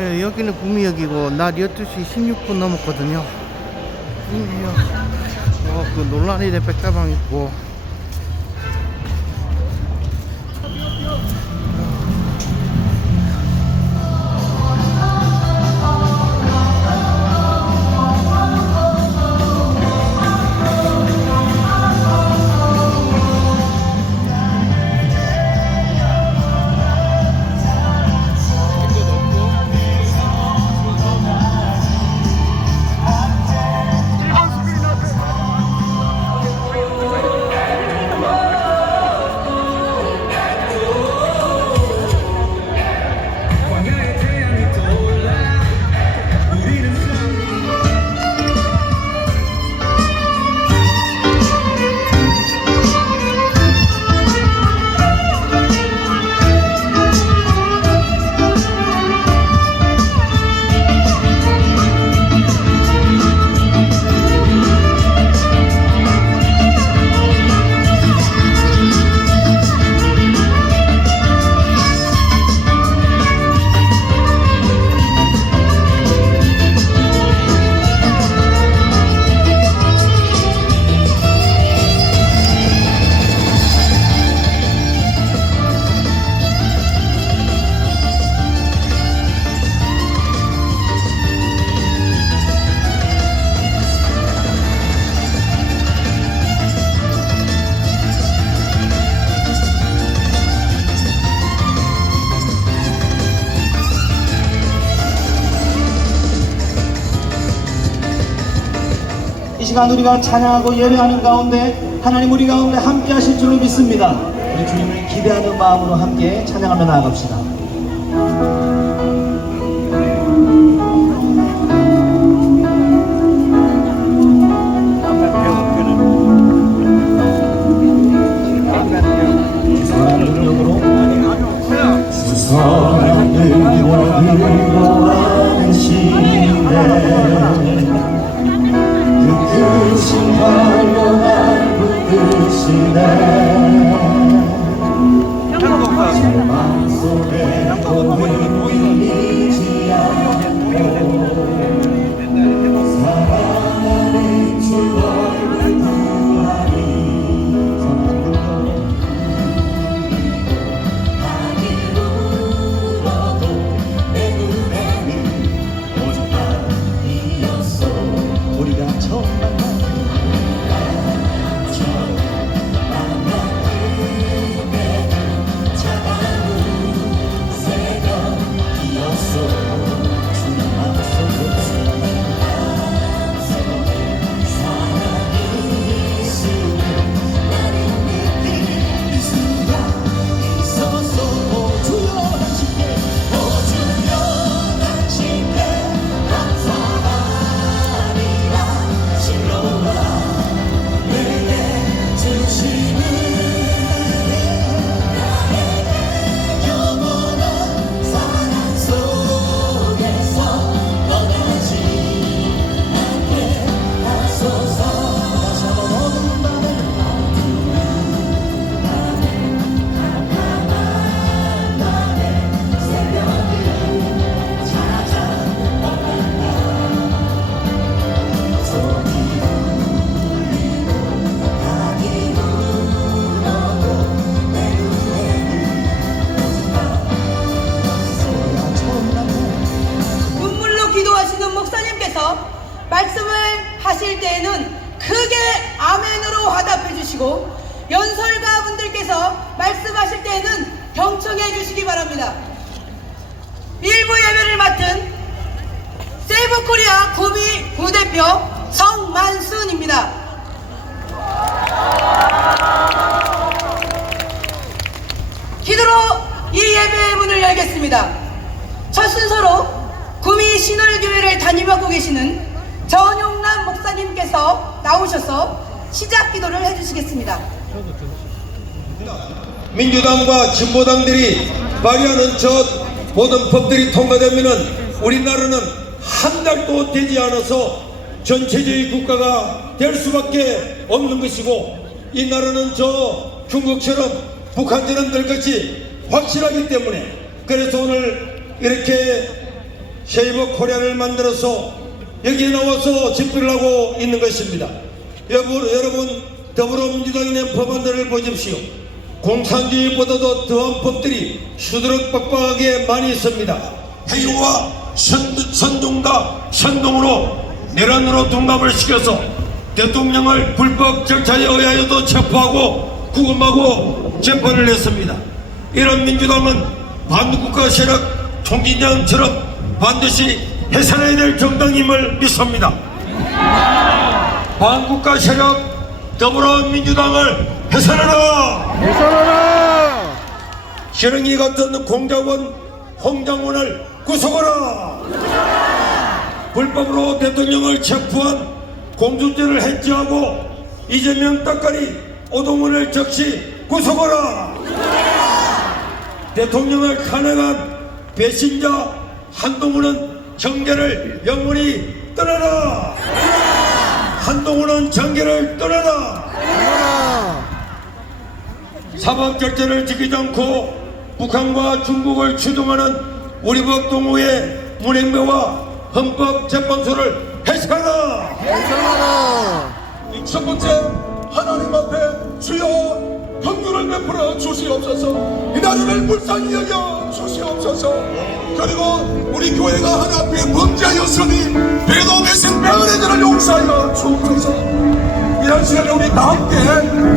여기는 구미역이고 낮 12시 16분 넘었거든요. 구미역 그 논란이대 백다방 있고 이 시간 우리가 찬양하고 예배하는 가운데 하나님 우리 가운데 함께 하실 줄로 믿습니다. 우리 주님을 기대하는 마음으로 함께 찬양하며 나아갑시다. 말씀을 하실 때에는 크게 아멘으로 화답해 주시고 연설가 분들께서 말씀하실 때에는 경청해 주시기 바랍니다. 일부 예배를 맡은 세이브코리아 구미 부대표 성만순입니다. 기도로 이 예배의 문을 열겠습니다. 첫 순서로 구미 신월교회를 담임하고 계시는 전용남 목사님께서 나오셔서 시작 기도를 해주시겠습니다. 민주당과 진보당들이 발의하는 저 모든 법들이 통과되면은 우리나라는 한 달도 되지 않아서 전체주의 국가가 될 수밖에 없는 것이고, 이 나라는 저 중국처럼 북한처럼 될 것이 확실하기 때문에, 그래서 오늘 이렇게 쉐이버 코리아를 만들어서 여기에 나와서 집회를 하고 있는 것입니다. 여러분 더불어민주당이 낸 법안들을 보십시오. 공산주의보다도 더한 법들이 수두룩박박하게 많이 있습니다. 해유와 선동과 선동으로 내란으로 둔갑을 시켜서 대통령을 불법 절차에 의하여도 체포하고 구금하고 재판을 했습니다. 이런 민주당은 반국가 세력 총진당처럼 반드시 해산해야 될 정당임을 믿습니다. 반국가 세력 더불어민주당을 해산하라! 해산하라! 시렁이 같은 공작원 홍장원을 구속하라! 불법으로 대통령을 체포한 공수처를 해체하고 이재명 따까리 오동훈을 즉시 구속하라! 대통령을 탄핵한 배신자 한동훈은 정계를 영원히 떠나라! 한동훈은 정계를 떠나라! 사법절차를 지키지 않고 북한과 중국을 추동하는 우리 법 동호회 문행배와 헌법재판소를 해산하라! 해산하라! 첫 번째, 하나님 앞에 주여 긍휼을 베풀어 주시옵소서. 이 나라를 불쌍히 여겨 주시옵소서. 그리고 우리 교회가 하나님께 범죄하였으니 배도 배신 배은의 죄를 용서하여 주옵소서. 이런 시간에 우리 다 함께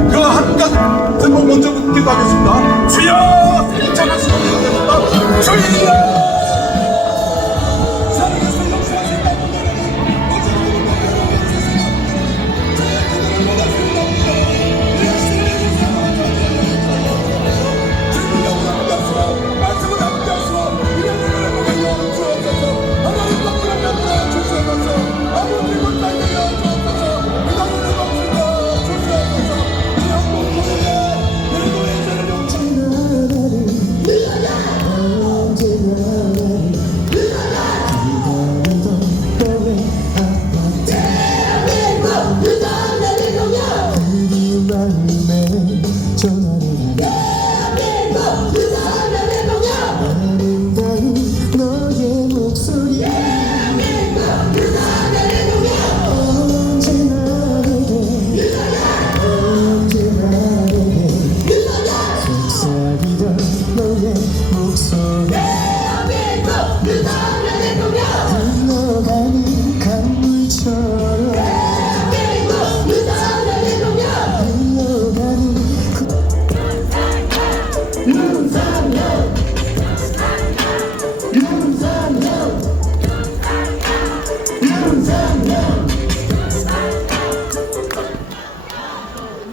그 한 가지 제목 먼저 기도하겠습니다. 주여 잘하시옵소서. 주여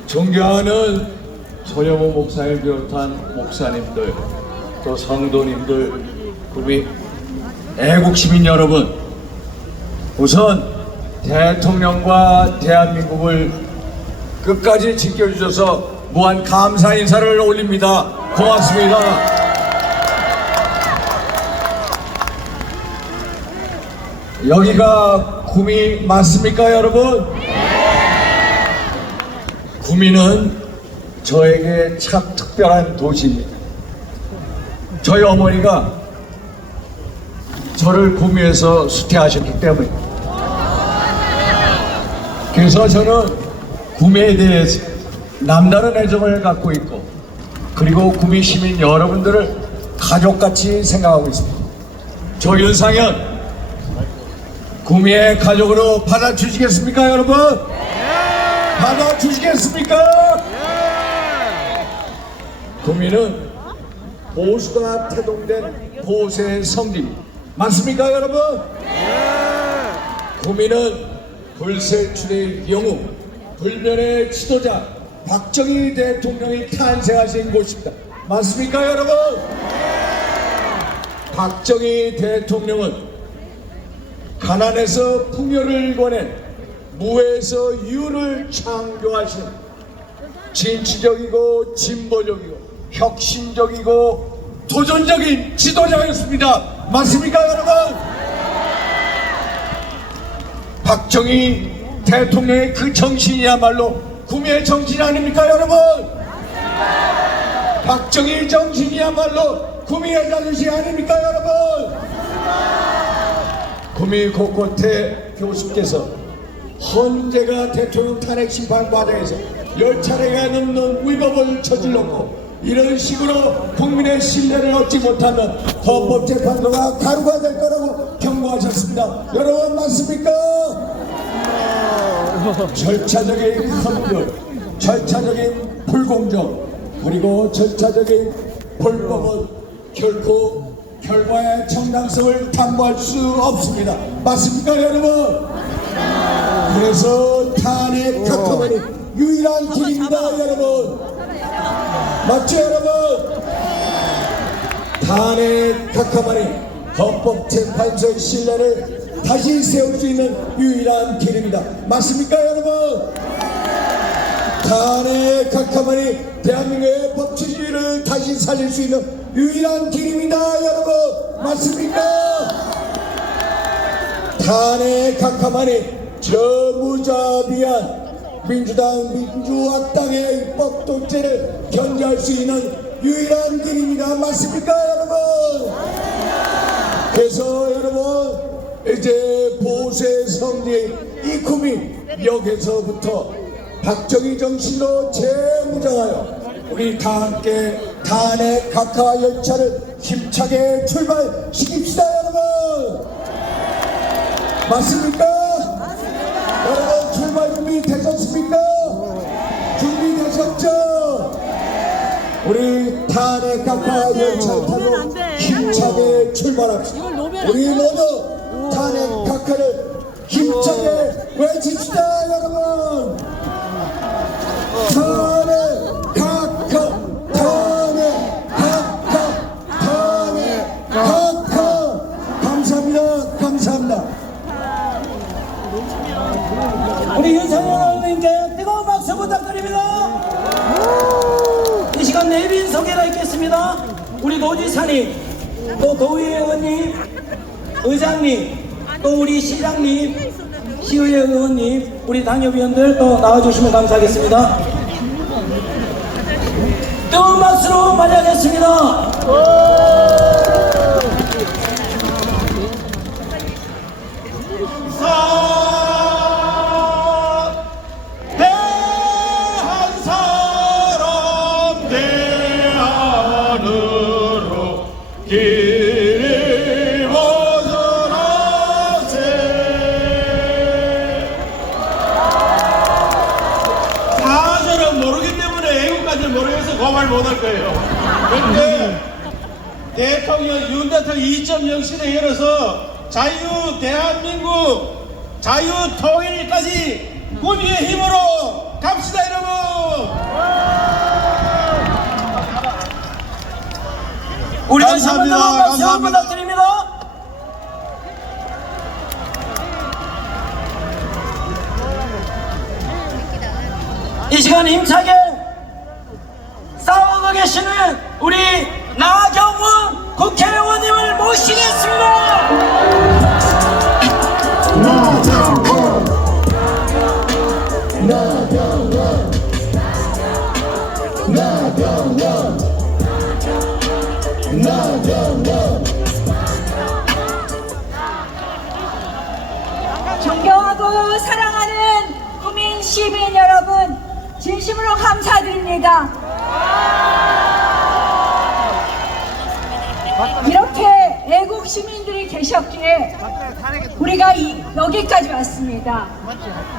존경하는 서영호 목사를 비롯한 목사님들, 또 성도님들, 구비 애국시민 여러분, 우선 대통령과 대한민국을 끝까지 지켜주셔서 무한 감사 인사를 올립니다. 고맙습니다. 여기가 구미 맞습니까, 여러분? 구미는 저에게 참 특별한 도시입니다. 저희 어머니가 저를 구미에서 수태하셨기 때문입니다. 그래서 저는 구미에 대해서 남다른 애정을 갖고 있고, 그리고 구미 시민 여러분들을 가족같이 생각하고 있습니다. 저 윤상현 구미의 가족으로 받아주시겠습니까, 여러분? 받아주시겠습니까? 구미는 보수가 태동된 보수의 성지입니다. 맞습니까, 여러분? 구미는 불세출의 영웅, 불면의 지도자 박정희 대통령이 탄생하신 곳입니다. 맞습니까, 여러분? 박정희 대통령은 가난에서 풍요를 권해 무에서 유를 창조하신 진취적이고 진보적이고 혁신적이고 도전적인 지도자였습니다. 맞습니까, 여러분? 박정희 대통령의 그 정신이야말로 구미의 정신 아닙니까, 여러분? 박정희 정신이야말로 구미의 자존심 아닙니까, 여러분? 구미 곳곳에 교수께서 헌재가 대통령 탄핵 심판 과정에서 10차례가 넘는 위법을 저질렀고 이런 식으로 국민의 신뢰를 얻지 못하면 헌법재판소가 가루가 될 거라고 경고하셨습니다. 여러분 맞습니까? 절차적인 헌법, 절차적인 불공정, 그리고 절차적인 불법은 결코 결과의 정당성을 담보할 수 없습니다. 맞습니까 여러분? 그래서 탄핵 각하만이 유일한 길입니다 여러분. 맞죠 여러분? 탄핵 각하만이 헌법재판소의 신뢰를 다시 세울 수 있는 유일한 길입니다. 맞습니까 여러분? 탄핵 각하만이 대한민국의 법치주의를 다시 살릴 수 있는 유일한 길입니다 여러분. 맞습니까? 탄핵 각하만이 저 무자비한 민주당 민주학당의 입법 독재를 견제할 수 있는 유일한 길입니다. 맞습니까 여러분? 그래서 여러분 이제 보수의 성지 이 구미 역에서부터 박정희 정신으로 재무장하여 우리 다 함께 탄핵 각하 열차를 힘차게 출발시킵시다 여러분. 맞습니까? 여러분 출발 준비 되셨습니까? 준비되셨죠? 우리 탄핵 각하 열차를 타고 힘차게 출발합시다. 우리 모두 탄핵 각하를 힘차게 외칩시다 여러분. 탄핵 각하, 탄핵 각하, 탄핵 각하. 감사합니다. 감사합니다. 우리 윤석열 의원님께 뜨거운 박수 부탁드립니다. 이 시간 내빈 소개가 있겠습니다. 우리 노지사님, 또 도의회의원님, 의장님, 또 우리 시장님, 시의회 의원님, 우리 당협위원들 또 나와주시면 감사하겠습니다. 뜨거운 박수로 맞이하겠습니다. 고말 못할 거예요. 그런데 대통령 윤 대통령 2.0 시대 열어서 대한민국 자유 통일까지 구미의 힘으로 갑시다 여러분. 우리 감사합니다. 박수 부탁드립니다. 이 시간 힘차게 싸우고 계시는 우리 나경원 국회의원님을 모시겠습니다. 존경하고 사랑하는 구민 시민 여러분, 진심으로 감사드립니다. 이렇게 애국 시민들이 계셨기에 우리가 여기까지 왔습니다.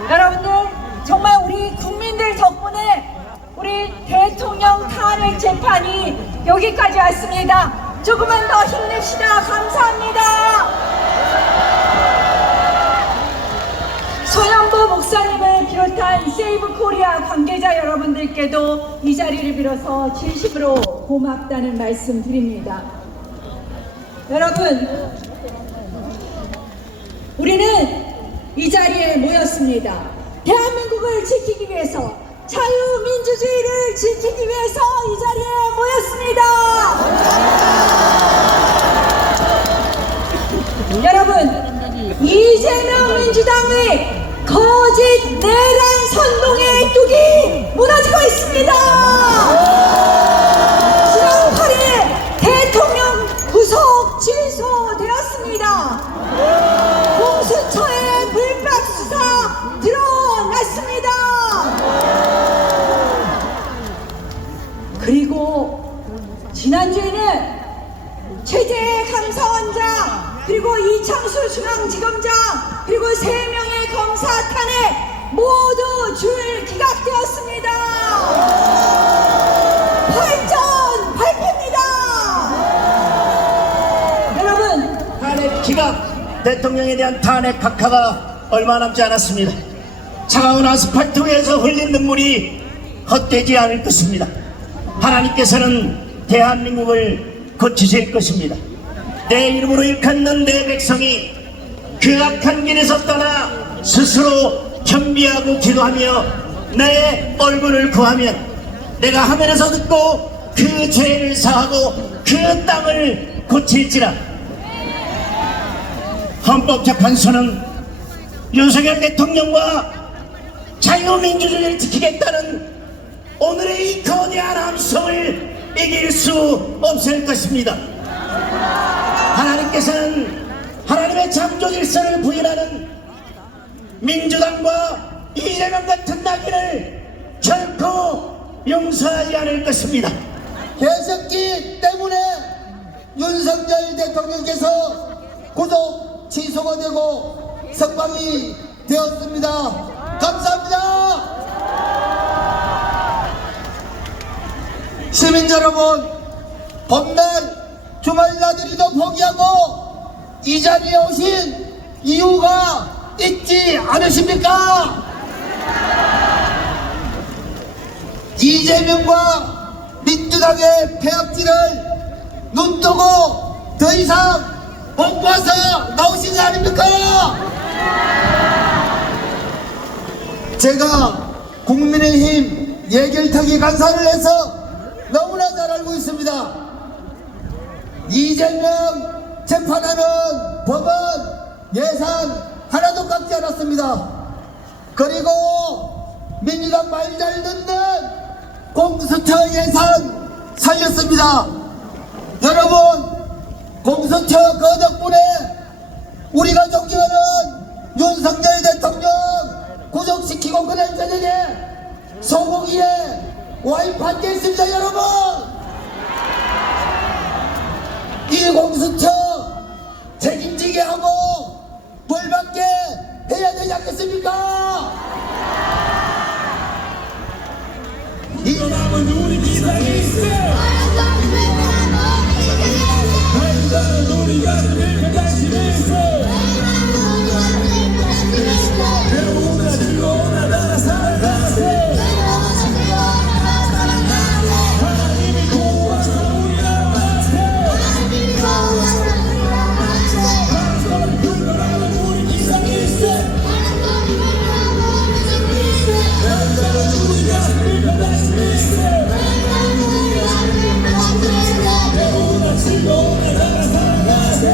여러분들 정말 우리 국민들 덕분에 우리 대통령 탄핵 재판이 여기까지 왔습니다. 조금만 더 힘냅시다. 감사합니다. 손영보 목사님을 비롯한 세이브 코리아 관계자 여러분들께도 이 자리를 빌어서 진심으로 고맙다는 말씀 드립니다. 여러분, 우리는 이 자리에 모였습니다. 대한민국을 지키기 위해서, 자유민주주의를 지키기 위해서 이 자리에 모였습니다. 여러분, 이재명 민주당의 거짓 내란 선동의 뚝이 무너지고 있습니다. 지난 8일 대통령 구속 취소되었습니다. 최재 감사원장, 그리고 이창수 중앙지검장, 그리고 3명의 검사 탄핵 모두 줄 기각되었습니다. 발전 발표입니다. 여러분, 탄핵 기각, 대통령에 대한 탄핵 각하가 얼마 남지 않았습니다. 차가운 아스팔트 위에서 흘린 눈물이 헛되지 않을 것입니다. 하나님께서는 대한민국을 고치실 것입니다. 내 이름으로 일컫는 내 백성이 그 악한 길에서 떠나 스스로 겸비하고 기도하며 내 얼굴을 구하면 내가 하늘에서 듣고 그 죄를 사하고 그 땅을 고칠지라. 헌법재판소는 윤석열 대통령과 자유민주주의를 지키겠다는 오늘의 이 거대한 함성을 이길 수 없을 것입니다. 하나님께서는 하나님의 창조 질서를 부인하는 민주당과 이재명 같은 낙인을 결코 용서하지 않을 것입니다. 개새끼 때문에 윤석열 대통령께서 구속 취소가 되고 석방이 되었습니다. 감사합니다. 시민 여러분, 봄날 주말 나들이도 포기하고 이 자리에 오신 이유가 있지 않으십니까? 이재명과 민주당의 폐악질을 눈뜨고 더 이상 못 봐서 나오신 거 아닙니까? 제가 국민의힘 예결특위 간사를 해서 너무나 잘 알고 있습니다. 이재명 재판하는 법은 예산 하나도 깎지 않았습니다. 그리고 민주당 말 잘 듣는 공수처 예산 살렸습니다. 여러분, 공수처 그 덕분에 우리가 존경하는 윤석열 대통령 구속시키고 그날 저녁에 소고기에 와인 판겠습니다. 여러분, 이 공수처 책임지게 하고 벌받게 해야 되지 않겠습니까? 남은 우리 기상이 있어. 한다는 우리 가슴을 다시 있어. 배우나 즐거우나 나라 살아가세. 하나님이 구원하셔서 우리 나라한테. 한다는 우리 기상이 있어. 한다는 우리 가슴을 다시 있어. 배우나 즐거우나 나라 살아가세.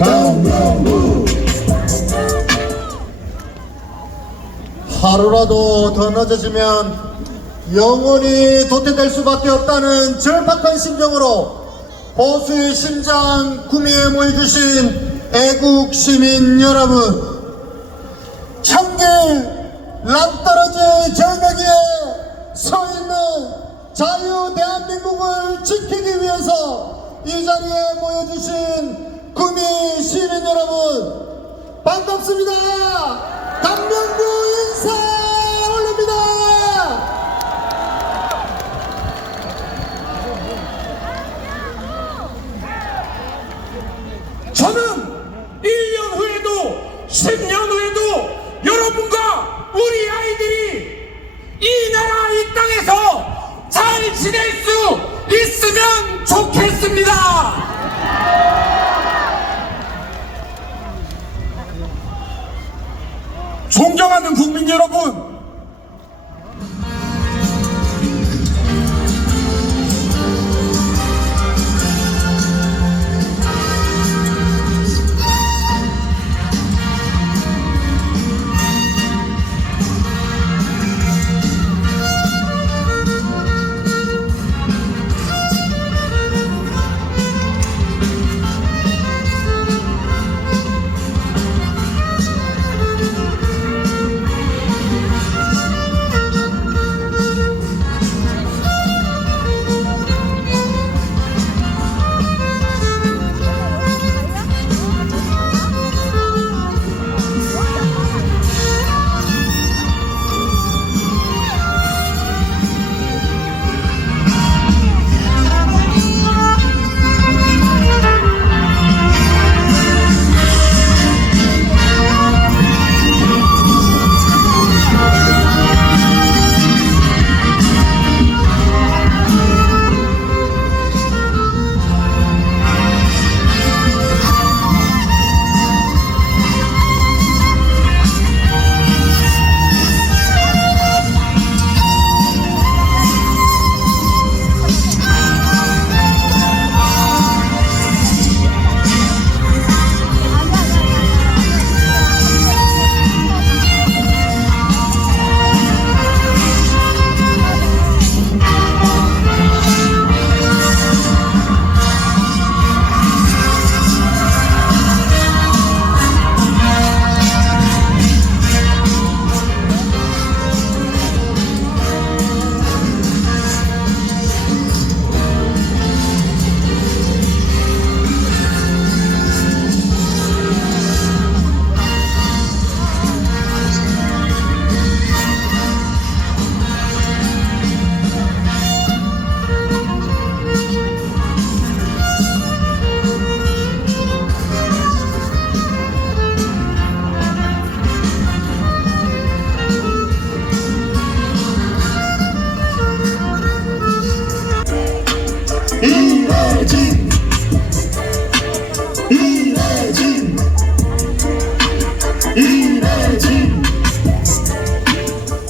강명구 하루라도 더 늦어지면 영원히 도태될 수밖에 없다는 절박한 심정으로 보수의 심장 구미에 모여주신 애국 시민 여러분, 청계 낭떠러지 절벽 위에 서 있는 자유 대한민국을 지키기 위해서 이 자리에 모여주신 구미 시민 여러분, 반갑습니다. 강명구 인사 올립니다. 저는 1년 후에도 10년 후에도 여러분과 우리 아이들이 이 나라 이 땅에서 잘 지낼 수 있으면 좋겠습니다. 존경하는 국민 여러분,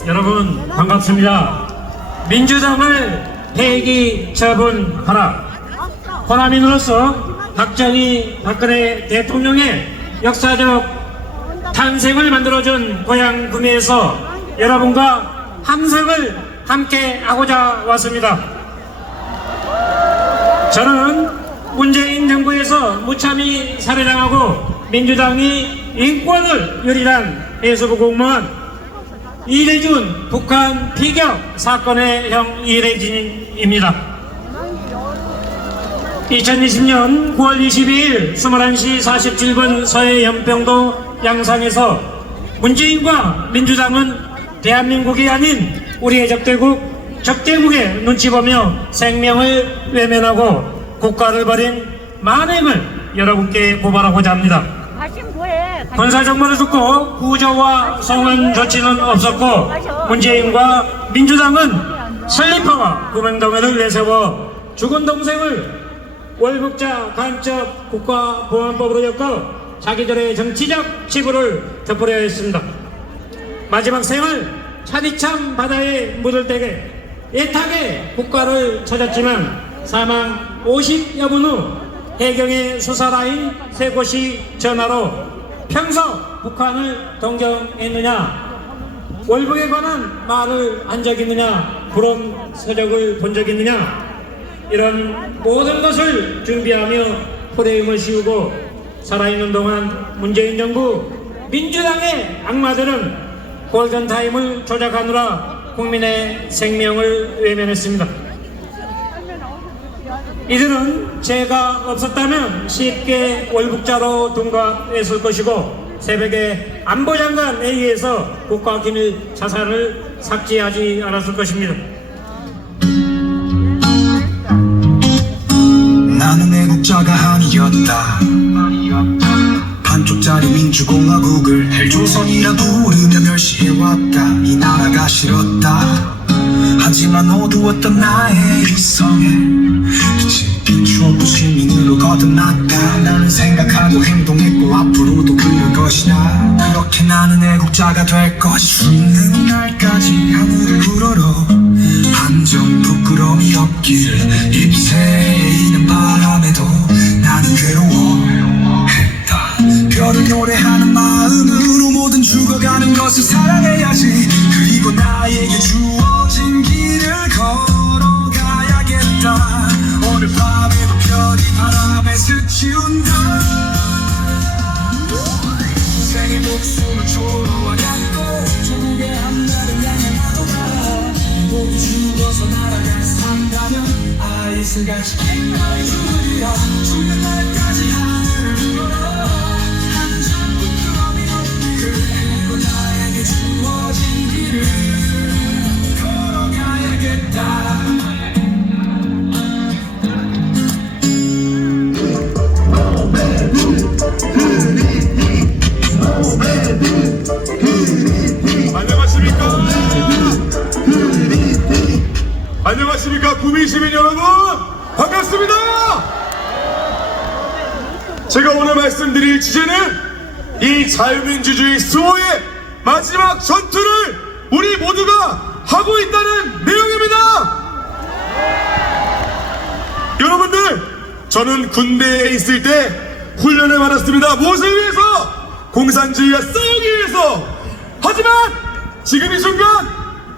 여러분 반갑습니다. 민주당을 폐기 처분하라. 호남인으로서 박정희/박근혜 대통령의 역사적 탄생을 만들어준 고향 구미에서 여러분과 함성을 함께 하고자 왔습니다. 저는 문재인 정부에서 무참히 살해당하고 민주당이 인권을 유린한 해수부 공무원 이래준 북한 피격 사건의 형 이래진입니다. 2020년 9월 22일 21시 47분 서해 연평도 양산에서 문재인과 민주당은 대한민국이 아닌 우리의 적대국의 눈치 보며 생명을 외면하고 국가를 버린 만행을 여러분께 고발하고자 합니다. 군사정보를 듣고 구조와 송환 조치는 없었고 문재인과 민주당은 슬리퍼와 구명덩어리를 내세워 죽은 동생을 월북자 간첩 국가보안법으로 엮어 자기들의 정치적 치부를 덮으려 했습니다. 마지막 생을 차디찬 바다에 묻을 때에 애타게 국가를 찾았지만 사망 50여 분 후 해경의 수사라인 세 곳이 전화로 평소 북한을 동경했느냐, 월북에 관한 말을 한 적 있느냐, 그런 서적을 본 적 있느냐, 이런 모든 것을 준비하며 프레임을 씌우고 살아있는 동안 문재인 정부 민주당의 악마들은 골든타임을 조작하느라 국민의 생명을 외면했습니다. 이들은 죄가 없었다면 쉽게 월북자로 둔갑했을 것이고 새벽에 안보장관 회의에서 국가기밀 자산을 삭제하지 않았을 것입니다. 나는 애국자가 아니었다. 반쪽짜리 민주공화국을 헬조선이라 부르며 멸시해왔다. 이 나라가 싫었다. 하지만 어두웠던 나의 이성에 빛이 비추었고 시민으로 거듭났다. 나는 생각하고 행동했고 앞으로도 그럴 것이다. 그렇게 나는 애국자가 될 것이 죽는 날까지 하늘을 우러러 한점 부끄러움이 없기를 잎새이는 바람에도 나는 괴로워했다. 별을 노래하는 마음으로 모든 죽어가는 것을 사랑해야지. 그리고 나에게 주어진 길을 걸어가야겠다. 오늘 밤에도 별이 바람에 스치운다. 인생의 목숨을 초로와 같고 조국의 한나를 향해 나도다. 모두 죽어서 나라가 산다면 아이스같이 긴 너의 죽으리라. 죽는 날까지 하늘을 우러러 한점 부끄러움이 없기를. 그리고 나에게 주어진 길을 걸어가야겠다. 안녕하십니까 구미 시민 여러분, 반갑습니다. 제가 오늘 말씀드릴 주제는 이 자유민주주의 수호의 마지막 전투를 우리 모두가 하고 있다는 내용입니다. 여러분들, 저는 군대에 있을 때 훈련을 받았습니다. 무엇을 위해서? 공산주의와 싸우기 위해서. 하지만 지금 이 순간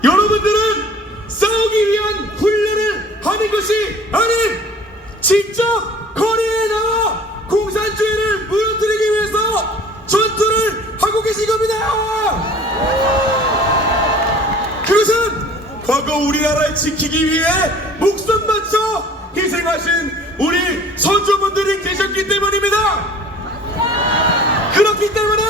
여러분들은 싸우기 위한 훈련을 하는 것이 아닌 직접 거리에 나와 공산주의를 무너뜨리기 위해서 전투를 하고 계신 겁니다. 그것은 과거 우리나라를 지키기 위해 목숨 바쳐 희생하신 우리 선조분들이 계셨기 때문입니다. 그렇기 때문에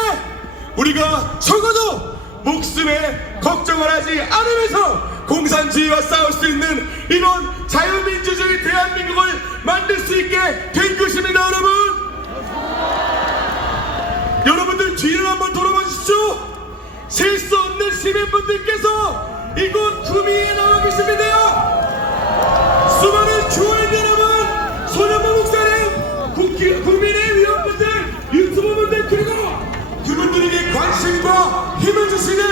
우리가 적어도 목숨에 걱정을 하지 않으면서 공산주의와 싸울 수 있는 이런 자유민주주의 대한민국을 만들 수 있게 된 것입니다. 여러분들 뒤를 한번 돌아봐 주십시오. 셀 수 없는 시민분들께서 이곳 구미에 나와 계십니다. 수많은 교회 여러분, 소년부 목사님, 국민의 위원분들, 유튜버분들, 그리고 그분들에게 관심과 힘을 주시는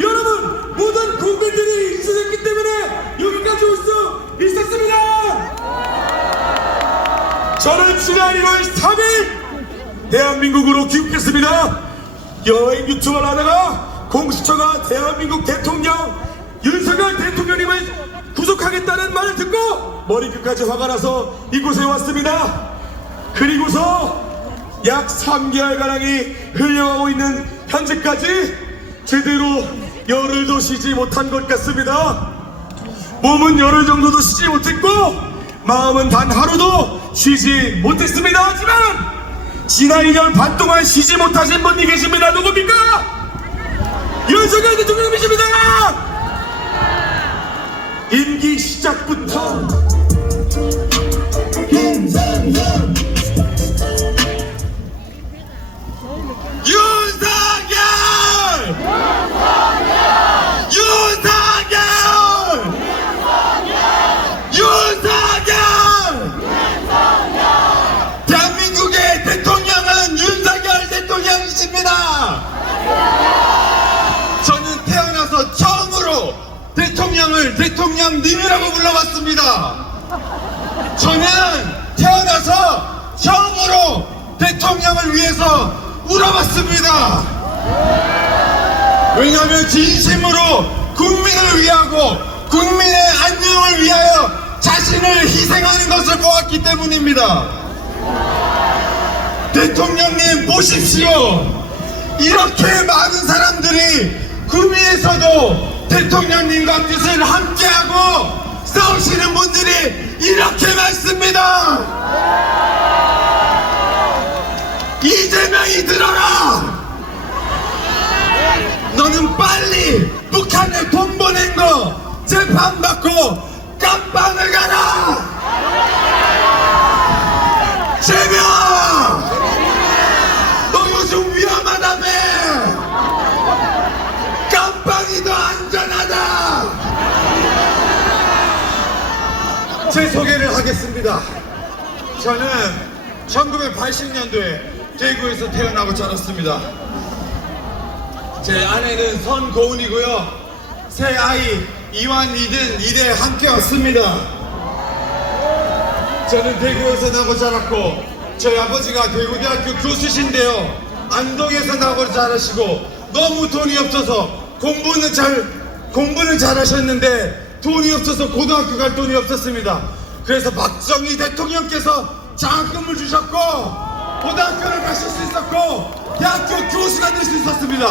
여러분, 모든 국민들이 있으셨기 때문에 여기까지 올 수 있었습니다. 저는 지난 1월 3일 대한민국으로 귀국했습니다. 여행 유튜브를 하다가 공수처가 대한민국 대통령 윤석열 대통령님을 구속하겠다는 말을 듣고 머리끝까지 화가 나서 이곳에 왔습니다. 그리고서 약 3개월가량이 흘러가고 있는 현재까지 제대로 열흘도 쉬지 못한 것 같습니다. 몸은 열흘 정도도 쉬지 못했고 마음은 단 하루도 쉬지 못했습니다. 하지만 지난 2년 반 동안 쉬지 못하신 분이 계십니다. 누굽니까? 윤석열 대통령이십니다. 임기 시작부터 김상현 윤석열! 대한민국의 대통령은 윤석열 대통령이십니다. 저는 태어나서 처음으로 대통령을 대통령님이라고 불러봤습니다. 저는 태어나서 처음으로 대통령을 위해서 울어봤습니다. 왜냐하면 진심으로 국민을 위하고 국민의 안녕을 위하여 자신을 희생하는 것을 보았기 때문입니다. 대통령님 보십시오. 이렇게 많은 사람들이 구미에서도 대통령님과 뜻을 함께하고 싸우시는 분들이 이렇게 많습니다. 이재명이 들어라. 너는 빨리 북한에 돈 보낸 거 재판받고 감방을 가라. 재명, 너 요즘 위험하다며. 감방이 더 안전하다. 제 소개를 하겠습니다. 저는 1980년도에 대구에서 태어나고 자랐습니다. 제 아내는 선고은이고요. 새 아이 이완이든 이대 함께 왔습니다. 저는 대구에서 나고 자랐고 저희 아버지가 대구대학교 교수신데요. 안동에서 나고 자라시고 너무 돈이 없어서 공부는 잘하셨는데 돈이 없어서 고등학교 갈 돈이 없었습니다. 그래서 박정희 대통령께서 장학금을 주셨고 고등학교를 가실 수 있었고 대학교 교수가 될 수 있었습니다.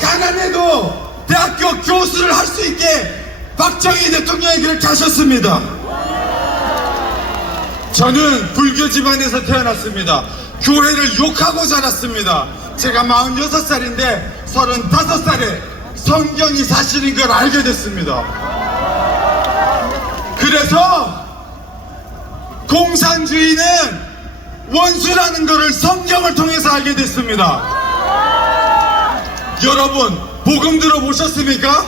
가난해도 대학교 교수를 할 수 있게 박정희 대통령이 그렇게 하셨습니다. 저는 불교 집안에서 태어났습니다. 교회를 욕하고 자랐습니다. 제가 46살인데 35살에 성경이 사실인 걸 알게 됐습니다. 그래서 공산주의는 원수라는 것을 성경을 통해서 알게 됐습니다. 여러분 복음 들어보셨습니까?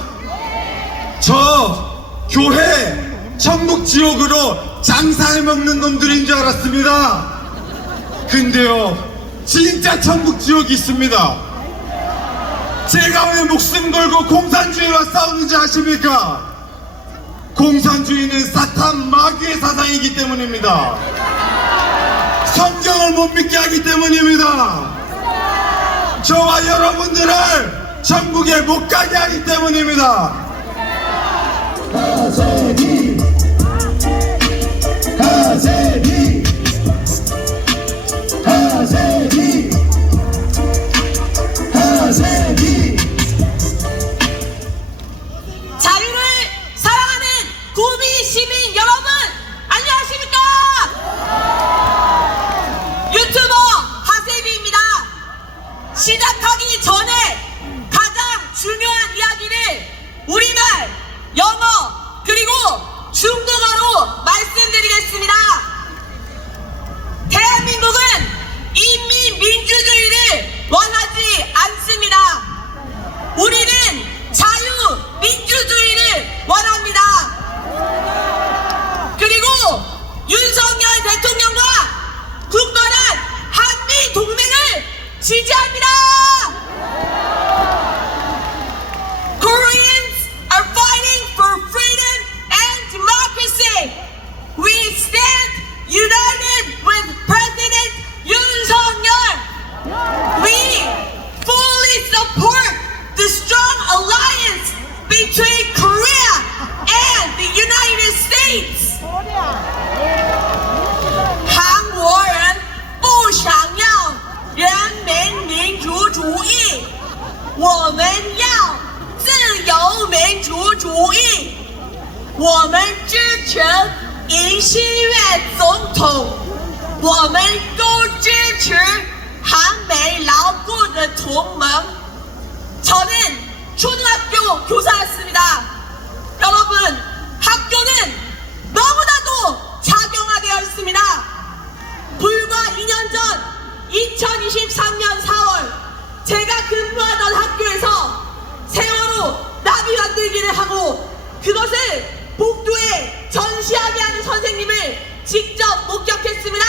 저 교회 천국 지옥으로 장사해 먹는 놈들인 줄 알았습니다. 근데요 진짜 천국 지옥이 있습니다. 제가 왜 목숨 걸고 공산주의와 싸우는지 아십니까? 공산주의는 사탄 마귀의 사상이기 때문입니다. 성경을 못 믿게 하기 때문입니다. 저와 여러분들을 천국에 못 가게 하기 때문입니다. 가세비 가세비 가세비 가세비 자유를 사랑하는 구미 시민 여러분 안녕하십니까? 유튜버 하세비입니다. 시작하기 전에 가장 중요한 이야기를 우리말, 영어, 그리고 중국어로 말씀드리겠습니다. 대한민국은 인민민주주의를 원하지 않습니다. 우리는 자유민주주의를 원합니다. 그리고 윤석열 대통령과 굳건한 한미 동맹을 지지합니다. Koreans are fighting for freedom and democracy. We stand united with President Yoon Suk-yeol. We fully support the strong alliance between Korea and the United States. 韩国人不想要人民民主主义，我们要自由民主主义。我们支持尹锡悦总统，我们都支持韩美牢固的同盟。 저는 초등학교 교사였습니다. 여러분, 학교는 너무나도 작용화되어 있습니다. 불과 2년 전 2023년 4월 제가 근무하던 학교에서 세월호 나비 만들기를 하고 그것을 복도에 전시하게 하는 선생님을 직접 목격했습니다.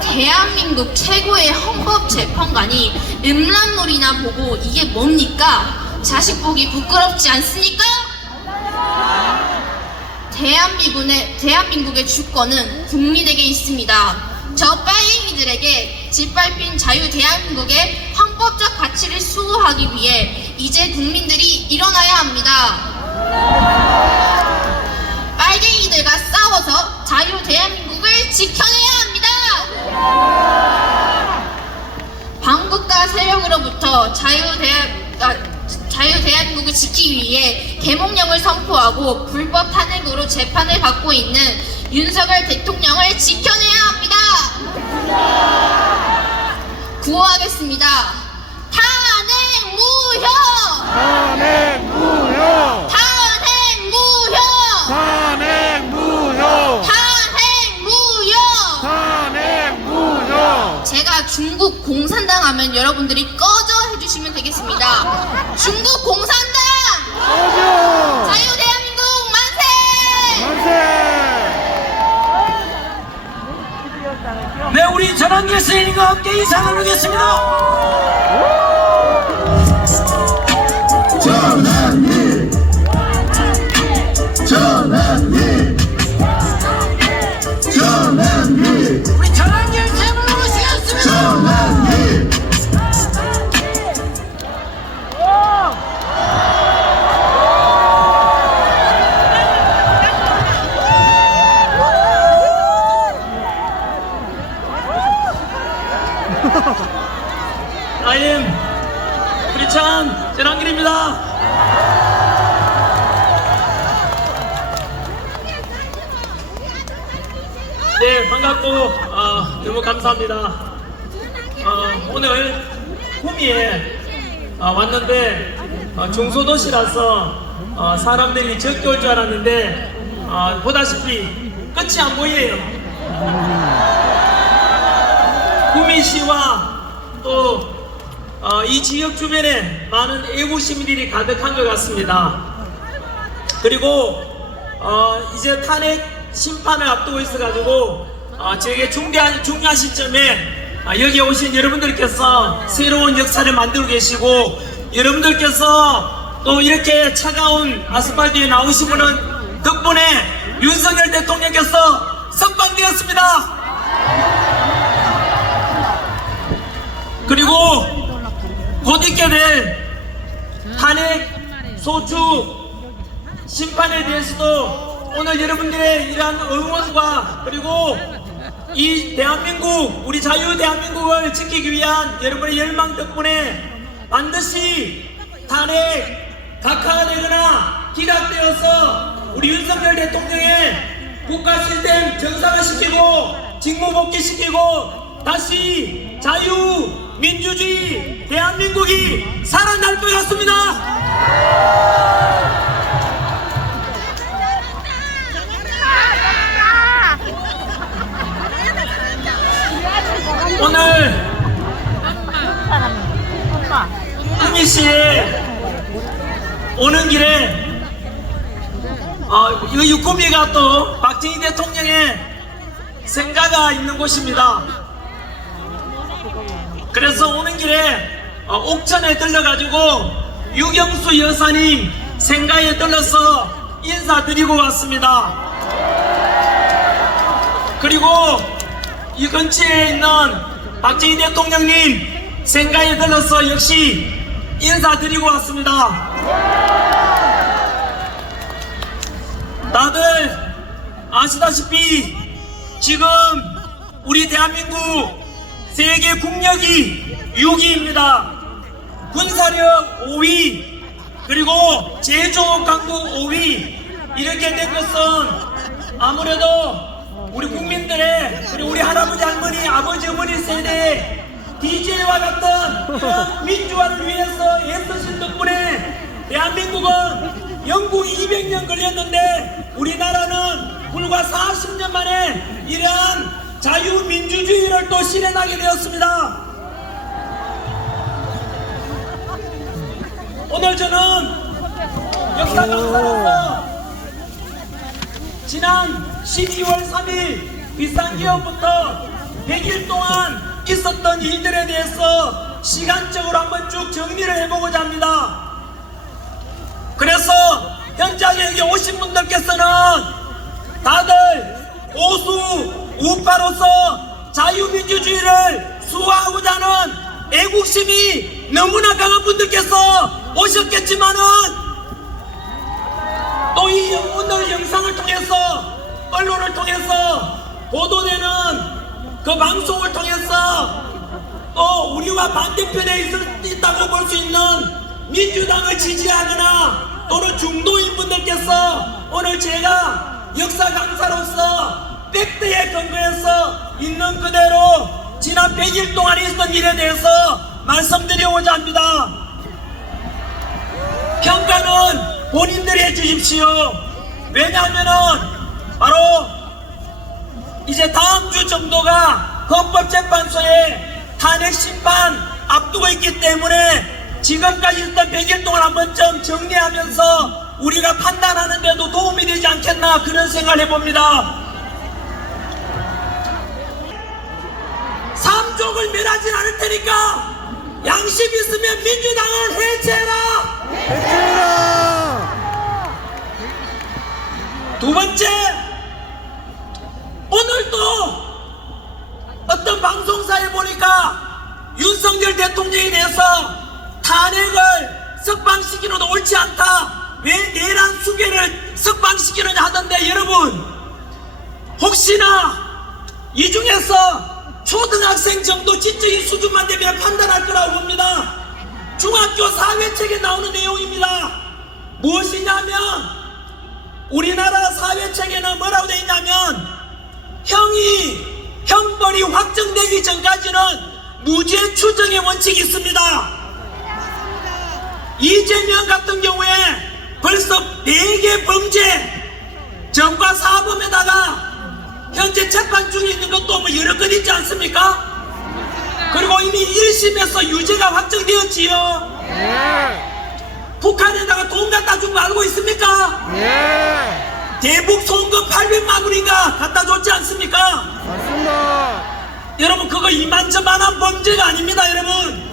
대한민국 최고의 헌법재판관이 음란물이나 보고 이게 뭡니까? 자식 보기 부끄럽지 않습니까? 대한민국의 주권은 국민에게 있습니다. 저 빨갱이들에게 짓밟힌 자유 대한민국의 헌법적 가치를 수호하기 위해 이제 국민들이 일어나야 합니다. 빨갱이들과 싸워서 자유 대한민국을 지켜내야 합니다. 반국가 세력으로부터 자유 대한민국을 지키기 위해 계몽령을 선포하고 불법 탄핵으로 재판을 받고 있는 윤석열 대통령을 지켜내야 합니다. 구호하겠습니다. 탄핵 무효! 탄핵 무효! 탄핵 무효! 탄핵 무효! 탄핵 무효! 탄핵 무효! 제가 중국 공산당 하면 여러분들이 꺼져 해주시면 되겠습니다. 중국 공산당! 꺼져! 자유 대한민국 만세! 만세! 네, 우리 전환길 스님과 함께 인사를 나누겠습니다. 전환길 전환길 전환길 우리 전환길 제물 모시겠습니다. 전환길 아임 크리찬 전환길입니다. 네, 반갑고 너무 감사합니다. 오늘 구미에 왔는데 중소도시라서 사람들이 적게 올 줄 알았는데 보다시피 끝이 안 보여요. 구미시와 또 이 지역 주변에 많은 애국 시민들이 가득한 것 같습니다. 그리고 이제 탄핵 심판을 앞두고 있어가지고 제게 중요한 시점에 여기 오신 여러분들께서 새로운 역사를 만들고 계시고, 여러분들께서 또 이렇게 차가운 아스팔트 위에 나오시는 덕분에 윤석열 대통령께서 석방되었습니다. 그리고 곧 있게 될 탄핵 소추 심판에 대해서도 오늘 여러분들의 이러한 응원과 그리고 이 대한민국, 우리 자유 대한민국을 지키기 위한 여러분의 열망 덕분에 반드시 탄핵 각하되거나 기각되어서 우리 윤석열 대통령의 국가 시스템 정상화시키고 직무복귀시키고 다시 자유 민주주의 대한민국이 살아날 것 같습니다. 오늘 구미시에 오는 길에 이 구미가 또 박정희 대통령의 생가가 있는 곳입니다. 그래서 오는 길에 옥천에 들러가지고 유경수 여사님 생가에 들러서 인사드리고 왔습니다. 그리고 이 근처에 있는 박정희 대통령님 생가에 들러서 역시 인사드리고 왔습니다. 다들 아시다시피 지금 우리 대한민국 세계 국력이 6위입니다. 군사력 5위, 그리고 제조업 강국 5위. 이렇게 된 것은 아무래도 우리 국민들의, 그리고 우리 할아버지, 할머니, 아버지, 어머니 세대의 DJ와 같은 그런 민주화를 위해서 애쓰신 덕분에 대한민국은 영국 200년 걸렸는데 우리나라는 불과 40년 만에 이러한 자유민주주의를 또 실현하게 되었습니다. 오늘 저는 역사 강사로서 지난 12월 3일 비상기업부터 100일 동안 있었던 일들에 대해서 시간적으로 한번 쭉 정리를 해보고자 합니다. 그래서 현장에 오신 분들께서는 다들 보수 우파로서 자유민주주의를 수호하고자 하는 애국심이 너무나 강한 분들께서 오셨겠지만은 또 이 오늘 영상을 통해서 언론을 통해서 보도되는 그 방송을 통해서 또 우리와 반대편에 있다고 볼 수 있는 민주당을 지지하거나 또는 중도인 분들께서 오늘 제가 역사 강사로서 팩트에 근거해서 있는 그대로 지난 100일 동안 있었던 일에 대해서 말씀드리고자 합니다. 평가는 본인들이 해주십시오. 왜냐하면은 바로 이제 다음 주 정도가 헌법재판소에 탄핵 심판 앞두고 있기 때문에 지금까지 있었던 100일 동안 한 번쯤 정리하면서 우리가 판단하는 데도 도움이 되지 않겠나 그런 생각을 해봅니다. 삼족을 멸하진 않을 테니까 양심 있으면 민주당을 해체해라! 해체해라! 두 번째, 오늘도 어떤 방송사에 보니까 윤석열 대통령에 대해서 탄핵을 석방시키는 건 옳지 않다. 왜 내란 수괴를 석방시키느냐 하던데 여러분 혹시나 이 중에서 초등학생 정도 지적인 수준만 되면 판단할 거라고 봅니다. 중학교 사회책에 나오는 내용입니다. 무엇이냐면 우리나라 사회책에는 뭐라고 되어 있냐면 형벌이 확정되기 전까지는 무죄 추정의 원칙이 있습니다. 이재명 같은 경우에 벌써 4개 범죄 전과 사범에다가 현재 재판 중에 있는 것도 뭐 여러 건 있지 않습니까? 그리고 이미 1심에서 유죄가 확정되었지요. 북한에다가 돈 갖다 준 거 알고 있습니까? 대북 송금 800만 원인가 갖다 줬지 않습니까? 맞습니다. 여러분 그거 이만저만한 범죄가 아닙니다 여러분.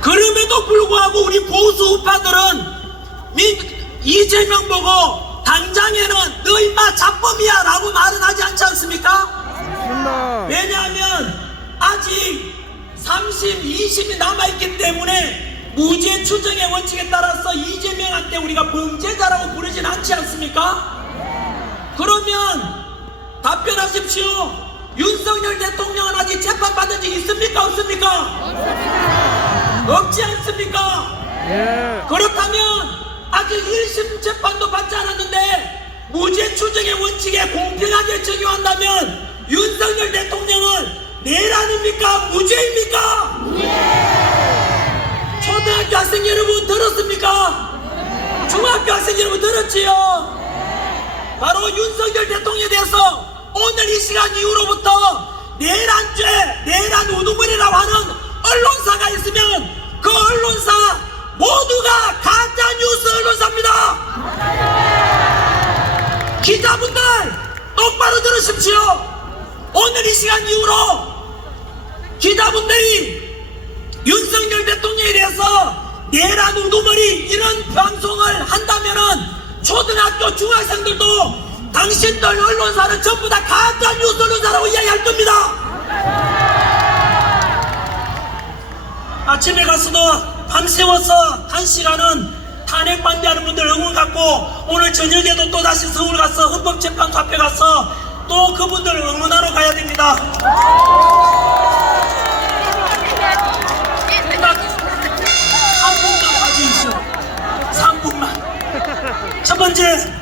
그럼에도 불구하고 우리 보수 우파들은 이재명 보고 당장에는 너 임마 잡범이야 라고 말은 하지 않지 않습니까? 맞습니다. 왜냐하면 아직 3심, 2심이 남아있기 때문에 무죄 추정의 원칙에 따라서 이재명한테 우리가 범죄자라고 부르진 않지 않습니까? 그러면 답변하십시오. 윤석열 대통령은 아직 재판받은 적 있습니까? 없습니까? 없지 않습니까? 그렇다면 아직 1심 재판도 받지 않았는데 무죄 추정의 원칙에 공평하게 적용한다면 윤석열 대통령은 내란입니까? 무죄입니까? 초등학교 학생 여러분 들었습니까? 중학교 학생 여러분 들었지요? 바로 윤석열 대통령에 대해서 오늘 이 시간 이후로부터 내란죄, 내란 우두머리라고 하는 언론사가 있으면 그 언론사 모두가 가짜뉴스 언론사입니다. 기자분들 똑바로 들으십시오. 오늘 이 시간 이후로 기자분들이 윤석열 대통령에 대해서 내란 우두머리 이런 방송을 한다면은 초등학교 중학생들도 당신들 언론사는 전부 다 가짜뉴스 언론사라고 이야기할 겁니다. 아침에 가서도 밤새워서 1시간은 탄핵 반대하는 분들 응원 갖고 오늘 저녁에도 또다시 서울 가서 헌법재판소 앞에 가서 또 그분들 응원하러 가야 됩니다. 딱 3분만 가져주십시오. 3분만. 첫 번째,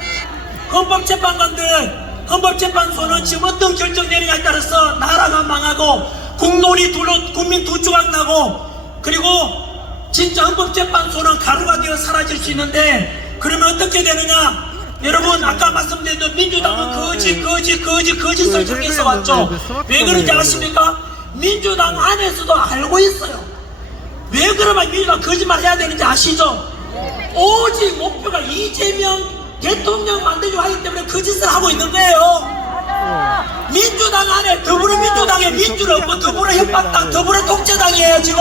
헌법재판소는 지금 어떤 결정 내리냐에 따라서 나라가 망하고 국민 두 조각 나고 그리고 진짜 헌법재판소는 가루가 되어 사라질 수 있는데 그러면 어떻게 되느냐? 여러분 아까 말씀드린 민주당은 거짓을 통해서 왔죠. 왜 그런지 아십니까? 민주당 안에서도 알고 있어요. 왜 그러면 민주당 거짓말 해야 되는지 아시죠? 오직 목표가 이재명 대통령 만들려고 하기 때문에 거짓을 하고 있는 거예요. 민주당 안에 더불어민주당에 민주를 없고 더불어 협박당, 더불어 독재당이에요 지금.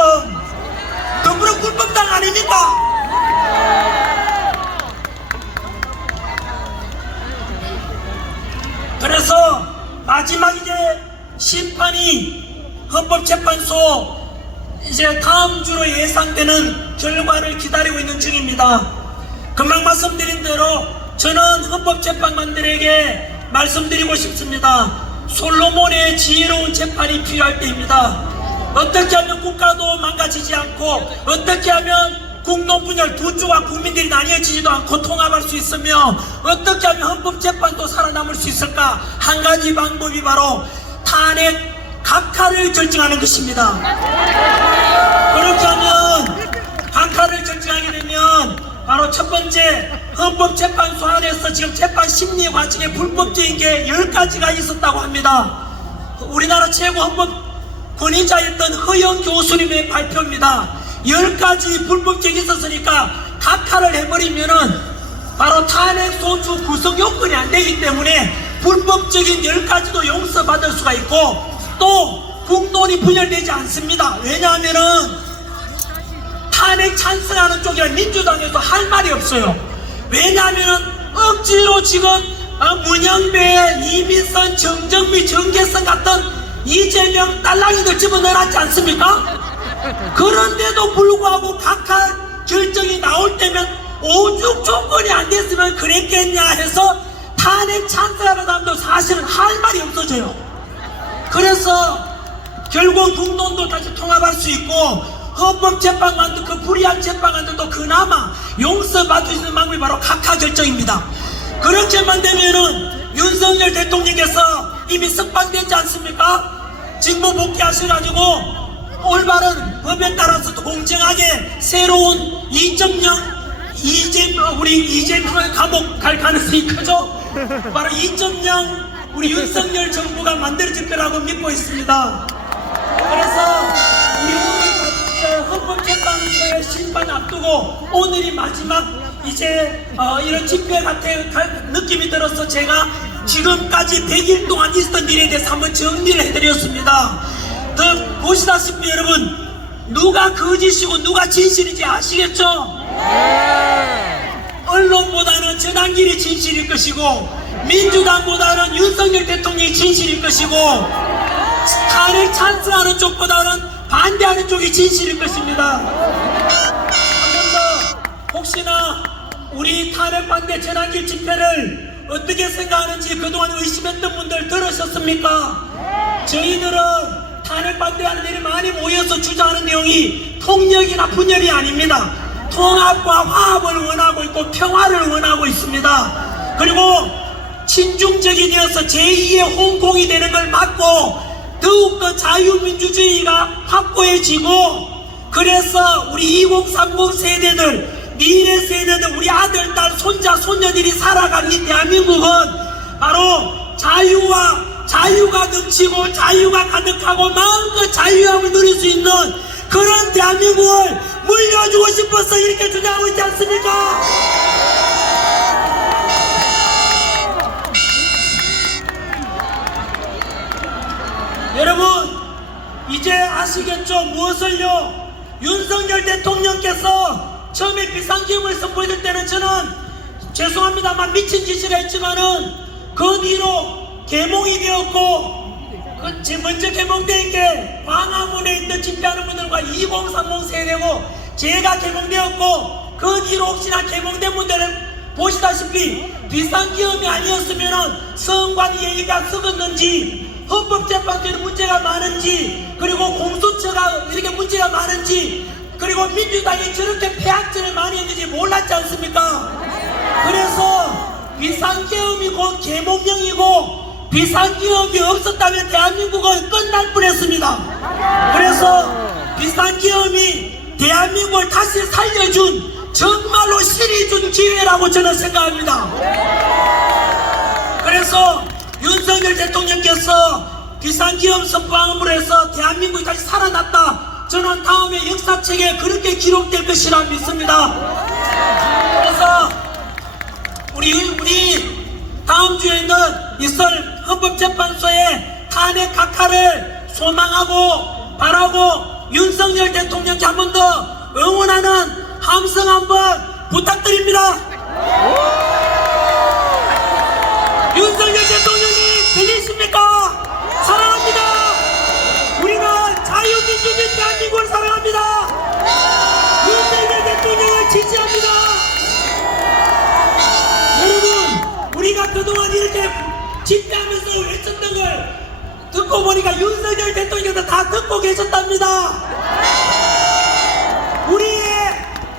더불어 꿀법당 아닙니까? 그래서 마지막 이제 심판이 헌법재판소 이제 다음 주로 예상되는 결과를 기다리고 있는 중입니다. 금방 말씀드린 대로 저는 헌법재판관들에게 말씀드리고 싶습니다. 솔로몬의 지혜로운 재판이 필요할 때입니다. 어떻게 하면 국가도 망가지지 않고, 어떻게 하면 국론 분열 두 조각 국민들이 나뉘어지지도 않고 통합할 수 있으며, 어떻게 하면 헌법재판도 살아남을 수 있을까? 한 가지 방법이 바로 탄핵 각하를 결정하는 것입니다. 그렇게 하면 각하를 결정하게 되면 바로 첫 번째, 헌법재판소 안에서 지금 재판 심리 과정에 불법적인 게 10가지가 있었다고 합니다. 우리나라 최고 헌법 권위자였던 허영 교수님의 발표입니다. 10가지 불법적이 있었으니까 각하를 해버리면은 바로 탄핵 소추 구성 요건이 안 되기 때문에 불법적인 10가지도 용서받을 수가 있고, 또 국론이 분열되지 않습니다. 왜냐하면은 탄핵 찬성하는 쪽이라 민주당에서 할 말이 없어요. 왜냐하면은 억지로 지금 문영배, 이미선, 정정미, 정계선 같은 이재명 딸랑이들 집어넣어놨지 않습니까? 그런데도 불구하고 각하 결정이 나올 때면 오죽 조건이 안 됐으면 그랬겠냐 해서 탄핵 찬성하는 사람도 사실은 할 말이 없어져요. 그래서 결국 국론도 다시 통합할 수 있고, 헌법재판관도 그 불의한 재판관들도 그나마 용서받을 수 있는 방법이 바로 각하 결정입니다. 그렇게만 되면은 윤석열 대통령께서 이미 석방되지 않습니까? 직무 복귀하셔가지고 올바른 법에 따라서 공정하게 새로운 2.0 우리 이재명을 감옥 갈 가능성이 크죠? 바로 2.0 우리 윤석열 정부가 만들어질 거라고 믿고 있습니다. 그래서 우리 오늘 헌법재판소의 심판 앞두고 오늘이 마지막 이제 이런 집회 같은 느낌이 들어서 제가 지금까지 100일 동안 있었던 일에 대해서 한번 정리를 해드렸습니다. 보시다시피 여러분, 누가 거짓이고 누가 진실인지 아시겠죠? 언론보다는 전한길이 진실일 것이고, 민주당보다는 윤석열 대통령이 진실일 것이고, 탄핵 찬성하는 쪽보다는 반대하는 쪽이 진실일 것입니다. 한 번 더 혹시나 우리 탄핵 반대 전한길 집회를 어떻게 생각하는지 그동안 의심했던 분들 들으셨습니까? 저희들은 탄핵 반대하는 일이 많이 모여서 주장하는 내용이 폭력이나 분열이 아닙니다. 통합과 화합을 원하고 있고 평화를 원하고 있습니다. 그리고 친중적이 되어서 제2의 홍콩이 되는 걸 막고 더욱더 자유민주주의가 확고해지고, 그래서 우리 2030 세대들, 미래 세대들, 우리 아들, 딸, 손자, 손녀들이 살아가는 이 대한민국은 바로 자유가 넘치고 자유가 가득하고 마음껏 자유함을 누릴 수 있는 그런 대한민국을 물려주고 싶어서 이렇게 주장하고 있지 않습니까? 여러분, 이제 아시겠죠? 무엇을요? 윤석열 대통령께서 처음에 비상계엄을 선포했을 때는 저는 죄송합니다만 미친 짓을 했지만은 그 뒤로 계몽이 되었고, 먼저 개봉된 게 광화문에 있는 집회하는 분들과 2030 세대고 제가 개봉되었고, 그 뒤로 혹시나 개봉된 분들은 보시다시피 비상계엄이 아니었으면 선관위 얘기가 썩었는지, 헌법재판소에 문제가 많은지, 그리고 공수처가 이렇게 문제가 많은지, 그리고 민주당이 저렇게 폐악전을 많이 했는지 몰랐지 않습니까? 그래서 비상계엄이고 계몽령이고 비상계엄이 없었다면 대한민국은 끝날 뻔했습니다. 그래서 비상계엄이 대한민국을 다시 살려준 정말로 신이 준 기회라고 저는 생각합니다. 그래서 윤석열 대통령께서 비상계엄 선포함으로 해서 대한민국이 다시 살아났다. 저는 다음에 역사책에 그렇게 기록될 것이라 믿습니다. 그래서 우리 다음 주에는 있을 헌법재판소의 탄핵 각하를 소망하고 바라고 윤석열 대통령께 한 번 더 응원하는 함성 한번 부탁드립니다. 윤석열 대통령님! 있습니까? 사랑합니다. 우리는 자유민주주의 대한민국을 사랑합니다. 윤석열 대통령을 지지합니다. 여러분, 우리가 그동안 이렇게 집회하면서 외쳤던 걸 듣고 보니까 윤석열 대통령도 다 듣고 계셨답니다.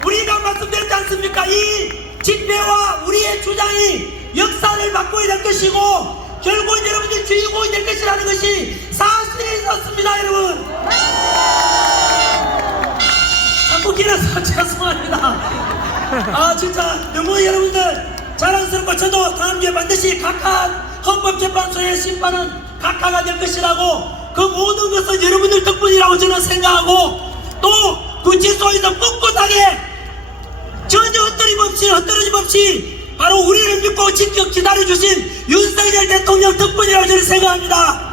우리가 말씀드렸지 않습니까? 이 집회와 우리의 주장이 역사를 바꿔야 될 것이고 결국은 여러분들 주인공이 될 것이라는 것이 사실이 있었습니다. 여러분, 자꾸 길어서 죄송합니다. 아 진짜 너무 여러분들 자랑스럽고 저도 다음 주에 반드시 각하 헌법재판소의 심판은 각하가 될 것이라고 그 모든 것은 여러분들 덕분이라고 저는 생각하고 또 구치소에서 꿋꿋하게 전혀 헛떨어짐 없이 바로 우리를 믿고 지켜 기다려주신 윤석열 대통령 덕분이라고 저는 생각합니다.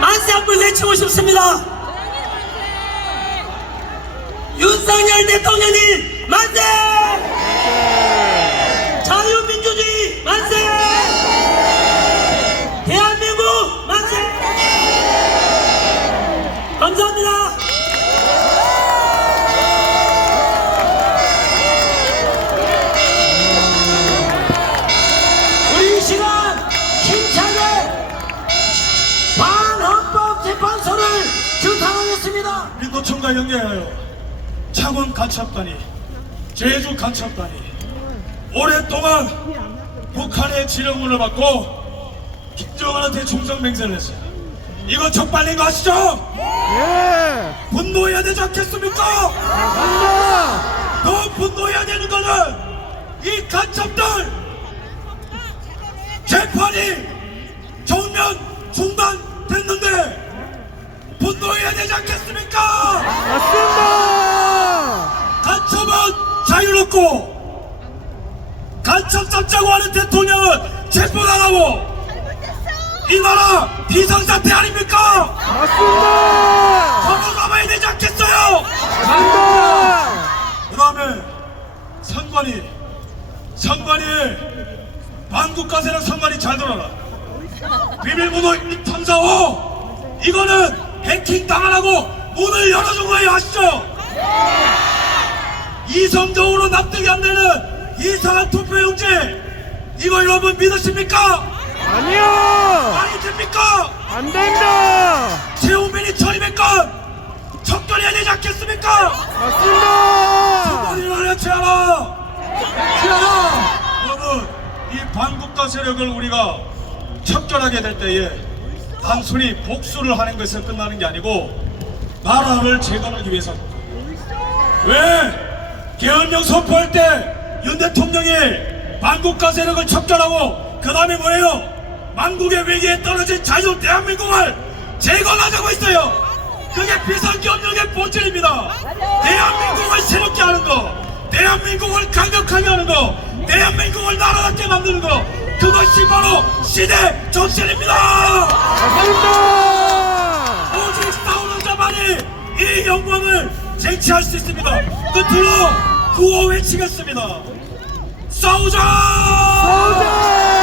만세 한번 외치고 싶습니다. 윤석열 대통령님 만세! 자유민주주의 만세! 대한민국 만세! 감사합니다. 우리 이 시간 힘차게 반헌법재판소를 주탄하겠습니다. 민노총과 연계하여 창원 간첩단이 제주 간첩단이 오랫동안 북한의 지령문을 받고 김정은한테 종성맹세를 했어요. 이거 적발린 거 아시죠? 예! 분노해야 되지 않겠습니까? 맞습니다! 더 분노해야 되는 거는 이 간첩들 재판이 정면 중단됐는데 분노해야 되지 않겠습니까? 맞습니다! 간첩은 자유롭고 간첩 잡자고 하는 대통령은 체포당하고 이 나라 비상사태 아닙니까? 맞습니다! 저도 가봐야 되지 않겠어요? 맞습니다! 그 다음에 상관이 반국가세랑 상관이 잘 들어라. 비밀번호 1탐사호 이거는 해킹 당하라고 문을 열어준 거예요. 아시죠? 이성적으로 납득이 안 되는 이상한 투표용지 이거 여러분 믿으십니까? 아니요! 말이 됩니까? 안 된다! 세우민이 처리했건 척결해야 되지 않겠습니까? 맞습니다! 우리나라 치아라! 여러분 이 반국가 세력을 우리가 척결하게 될 때에 단순히 복수를 하는 것에서 끝나는 게 아니고 나라를 재건하기 위해서입니다. 왜? 계엄령 선포할 때 윤 대통령이 반국가 세력을 척결하고 그 다음에 뭐예요? 만국의 위기에 떨어진 자유 대한민국을 재건하자고 했어요. 그게 비상계엄령의 본질입니다. 대한민국을 새롭게 하는 거, 대한민국을 강력하게 하는 거, 대한민국을 나라답게 만드는 거, 그것이 바로 시대 정신입니다. 맞습니다! 오직 싸우는 자만이 이 영광을 쟁취할 수 있습니다. 끝으로 구호 외치겠습니다. 싸우자! 싸우자!